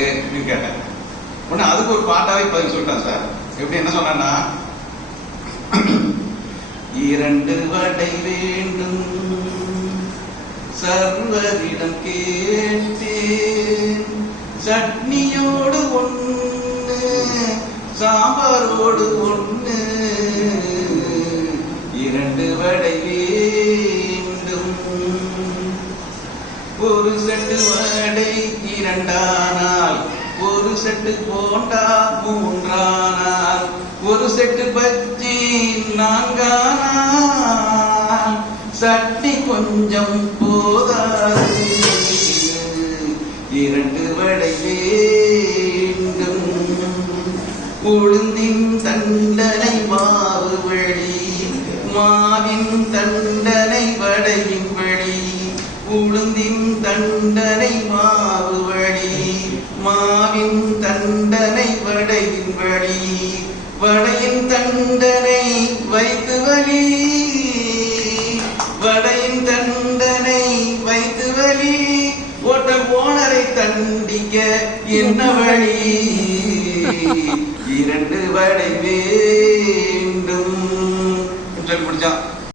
உனக்கு அப்படின்னு கேட்டேன். உடனே அதுக்கு ஒரு பாட்டாவே பதில் சொல்லிட்டான் சார். எப்படி என்ன சொன்னா, 2 வடை வேண்டும் சர்வரிடம் கேட்டேன், சட்னியோடு 1 சாம்பாரோடு 1, 2 வடை வேண்டும். ஒரு செட்டு வடை 2ஆனால், ஒரு செட்டு போண்டா 3ஆனால், ஒரு செட்டு பஜ்ஜி 4ஆனால், சட்னி கொஞ்சம் போதாது, 2 வடை வேண்டும். உளுந்தின் தண்டனை மாவு வழி, மாவின் தண்டனை வடையின் வழி. உளுந்தின் தண்டனை மாவு வழி, மாவின் தண்டனை வடையின் வழி. வடையின் தண்டனை வைத்து வலி, வடையின் தண்டனை வைத்து வலி. ஓட்டல் ஓனரை தண்டிக்க என்ன வழி? 2 வடை